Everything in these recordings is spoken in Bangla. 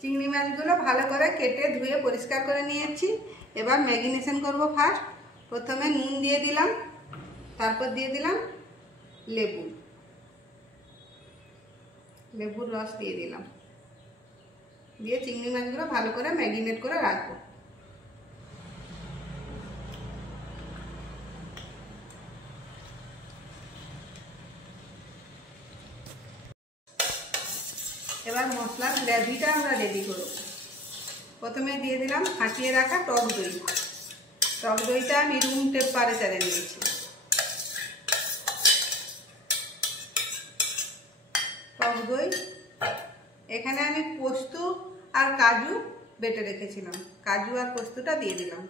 চিংড়ি মাছগুলো ভালো করে কেটে ধুয়ে পরিষ্কার করে নিয়েছি। এবার ম্যারিনেশন করব। ফার্স্ট প্রথমে নুন দিয়ে দিলাম, তারপর দিয়ে দিলাম লেবুর রস দিয়ে দিলাম, দিয়ে চিংড়ি মাছগুলো ভালো করে ম্যারিনেট করে রাখবো। এবার মশলার গ্রেভিটা আমরা রেডি করব। প্রথমে দিয়ে দিলাম ফাটিয়ে রাখা টক দই। টক দইটা আমি রুম টেম্পারেচারে নিয়েছি। টক দই, এখানে আমি পোস্ত আর কাজু বেটে রেখেছিলাম, কাজু আর পোস্তটা দিয়ে দিলাম।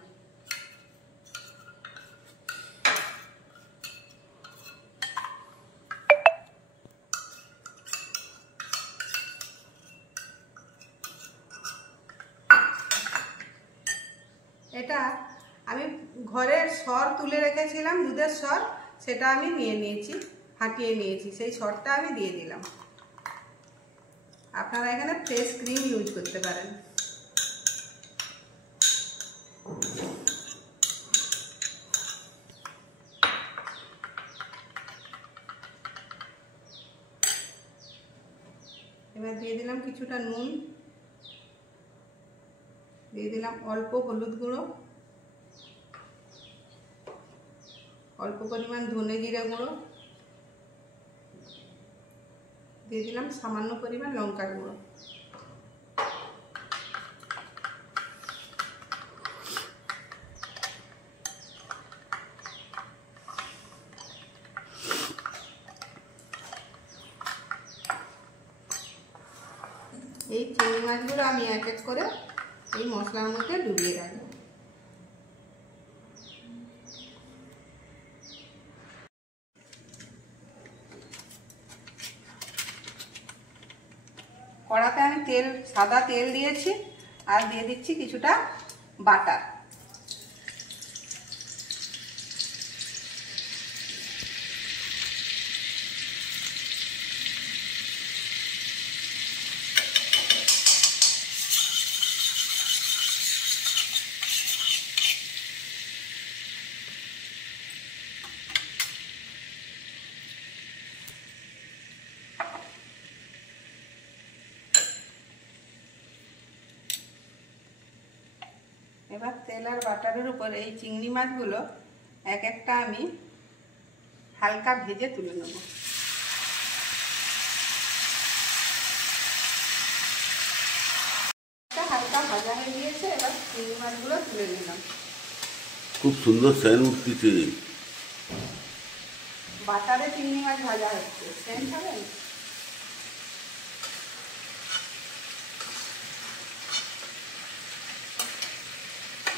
এটা আমি ঘরের সর তুলে রেখেছিলাম, দুধের সর, সেটা আমি নিয়েছি, ফাটিয়ে নিয়েছি, সেই সরটা আমি দিয়ে দিলাম। আপনারা এখানে ফ্রেশ ক্রিম ইউজ করতে পারেন। এবার দিয়ে দিলাম কিছুটা নুন, দিয়ে দিলাম অল্প হলুদ গুঁড়ো, অল্প পরিমাণ ধনে জিরে গুঁড়ো, দিয়ে দিলাম সামান্য পরিমাণ লঙ্কার গুঁড়ো। এই চিংড়ি মাছগুলো আমি এক এক করে এই মশলার মধ্যে ডুবিয়ে রাখবো। কড়াতে আমি সাদা তেল দিয়েছি, আর দিয়ে দিচ্ছি কিছুটা বাটার। এবার তেল আর বাটারের উপর এই চিংড়ি মাছগুলো এক একটা আমি হালকা ভেজে তুলে নেব। হালকা ভাজা হয়ে গিয়েছে, এবার চিংড়ি মাছগুলো তুলে নিলাম। খুব সুন্দর সেন্ট উঠতেছে। বাটারে চিংড়ি মাছ ভাজা হচ্ছে, সেন্ট হবে।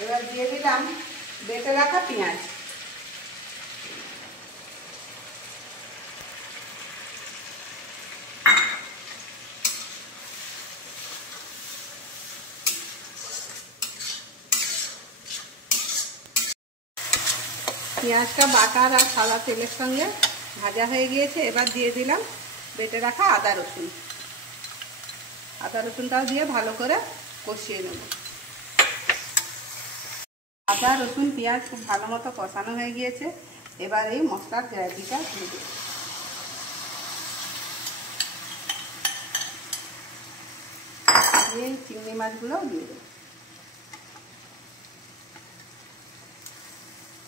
এবার দিয়ে দিলাম বেটে রাখা পেঁয়াজ। পেঁয়াজটা বাটার আর সাদা তেলের সঙ্গে ভাজা হয়ে গিয়েছে। এবার দিয়ে দিলাম বেটে রাখা আদা রসুন। আদা রসুনটাও দিয়ে ভালো করে কষিয়ে নেব। আদা রসুন পেঁয়াজ খুব ভালো মতো কষানো হয়ে গিয়েছে। এবার এই মশলার গ্রেভিটা দিয়ে দেব। এই চিংড়ি মাছগুলো দিয়ে দেব।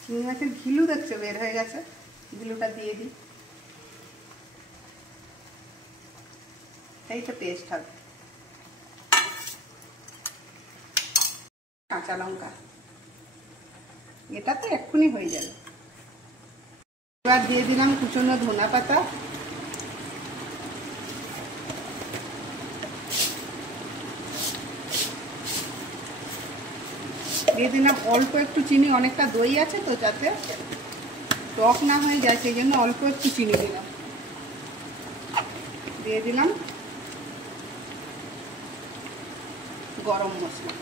চিংড়ি মাছের ঘিলু দেখছো বের হয়ে গেছে, ঘিলুটা দিয়ে দিই, এই তো টেস্ট হবে। কাঁচা লঙ্কা, এটা তো এক্ষুনি হয়ে যাবে। এবার দিয়ে দিলাম কুচনো ধনা পাতা, দিয়ে দিলাম অল্প একটু চিনি। অনেকটা দই আছে তো, যাতে টক না হয়ে যায় সেই জন্য অল্প একটু চিনি দিলাম। দিয়ে দিলাম গরম মশলা।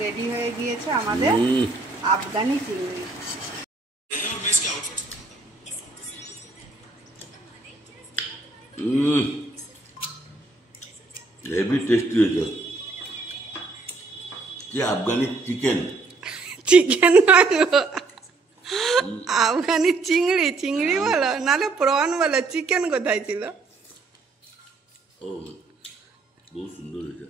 রেডি হয়ে গিয়েছে আমাদের আফগানি চিংড়ি। হেভি টেস্টি হয়েছে। যে আফগানি চিকেন, চিকেন নয় গো, আফগানি চিংড়ি। চিংড়ি বলো নালে প্রন বলো, চিকেন কোথায় ছিল? ও বহু সুন্দর হয়েছে।